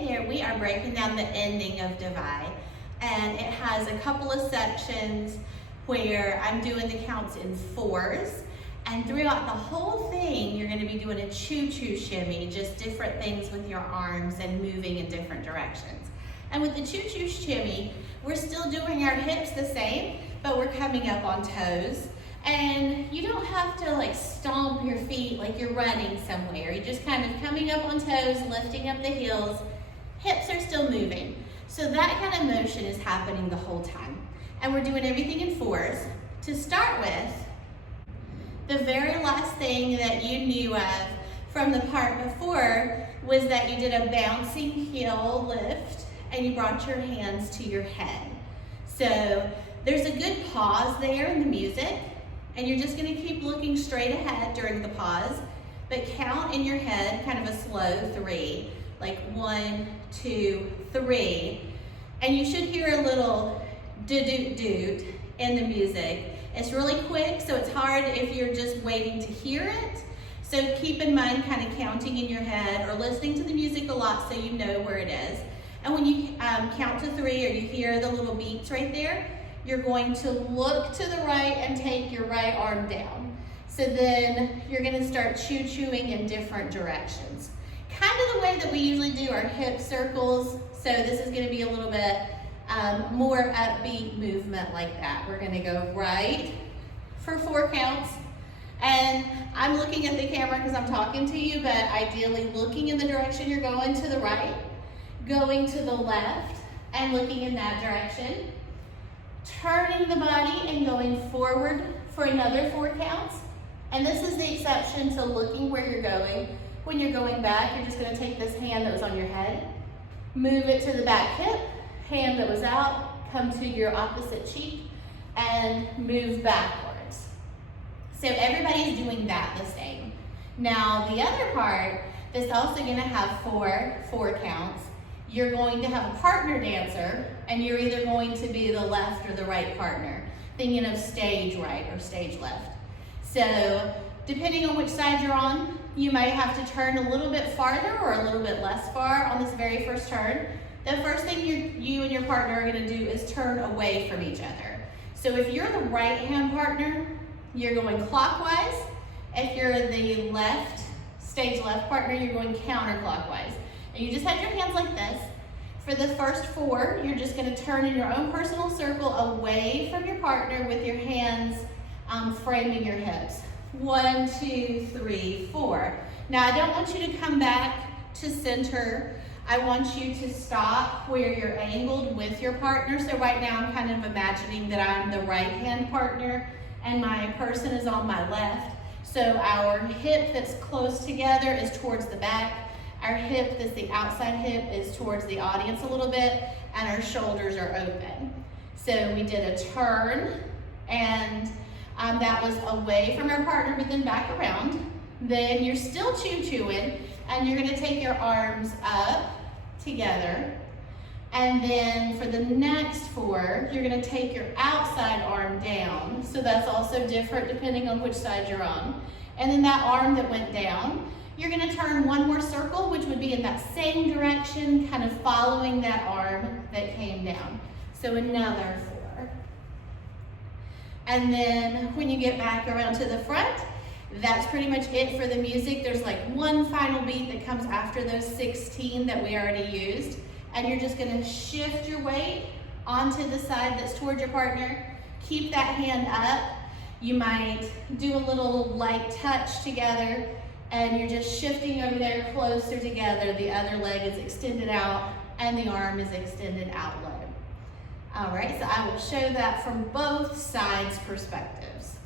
Hey there, we are breaking down the ending of Davai, and it has a couple of sections where I'm doing the counts in fours, and throughout the whole thing you're going to be doing a choo-choo shimmy, just different things with your arms and moving in different directions. And with the choo-choo shimmy, we're still doing our hips the same, but we're coming up on toes. And you don't have to like stomp your feet like you're running somewhere. You're just kind of coming up on toes, lifting up the heels. Hips are still moving. So that kind of motion is happening the whole time. And we're doing everything in fours. To start with, the very last thing that you knew of from the part before was that you did a bouncing heel lift and you brought your hands to your head. So there's a good pause there in the music, and you're just gonna keep looking straight ahead during the pause, but count in your head kind of a slow 3, like 1, 2, 3, and you should hear a little doot-doot-doot in the music. It's really quick, so it's hard if you're just waiting to hear it. So keep in mind kind of counting in your head or listening to the music a lot so you know where it is. And when you count to 3 or you hear the little beats right there, you're going to look to the right and take your right arm down. So then you're gonna start choo-chooing in different directions. Kind of the way that we usually do our hip circles. So this is gonna be a little bit more upbeat movement like that. We're gonna go right for 4 counts. And I'm looking at the camera because I'm talking to you, but ideally looking in the direction you're going to the right, going to the left and looking in that direction, turning the body and going forward for another 4 counts. And this is the exception to looking where you're going. When you're going back, you're just gonna take this hand that was on your head, move it to the back hip, hand that was out, come to your opposite cheek, and move backwards. So everybody's doing that the same. Now the other part that's also gonna have 4 counts, you're going to have a partner dancer, and you're either going to be the left or the right partner, thinking of stage right or stage left. So depending on which side you're on, you might have to turn a little bit farther or a little bit less far on this very first turn. The first thing you and your partner are gonna do is turn away from each other. So if you're the right hand partner, you're going clockwise. If you're the left, stage left partner, you're going counterclockwise. And you just have your hands like this. For the first 4, you're just gonna turn in your own personal circle away from your partner with your hands framing your hips. 1, 2, 3, 4. Now I don't want you to come back to center. I want you to stop where you're angled with your partner. So right now I'm kind of imagining that I'm the right hand partner and my person is on my left. So our hip that's close together is towards the back. Our hip that's the outside hip is towards the audience a little bit, and our shoulders are open. So we did a turn, and that was away from our partner, but then back around. Then you're still choo-chooing, and you're gonna take your arms up together. And then for the next 4, you're gonna take your outside arm down. So that's also different depending on which side you're on. And then that arm that went down, you're gonna turn 1 more circle, which would be in that same direction, kind of following that arm that came down. So another 4. And then when you get back around to the front, that's pretty much it for the music. There's like 1 final beat that comes after those 16 that we already used. And you're just gonna shift your weight onto the side that's toward your partner. Keep that hand up. You might do a little light touch together, and you're just shifting over there closer together. The other leg is extended out and the arm is extended out low. All right, so I will show that from both sides' perspectives.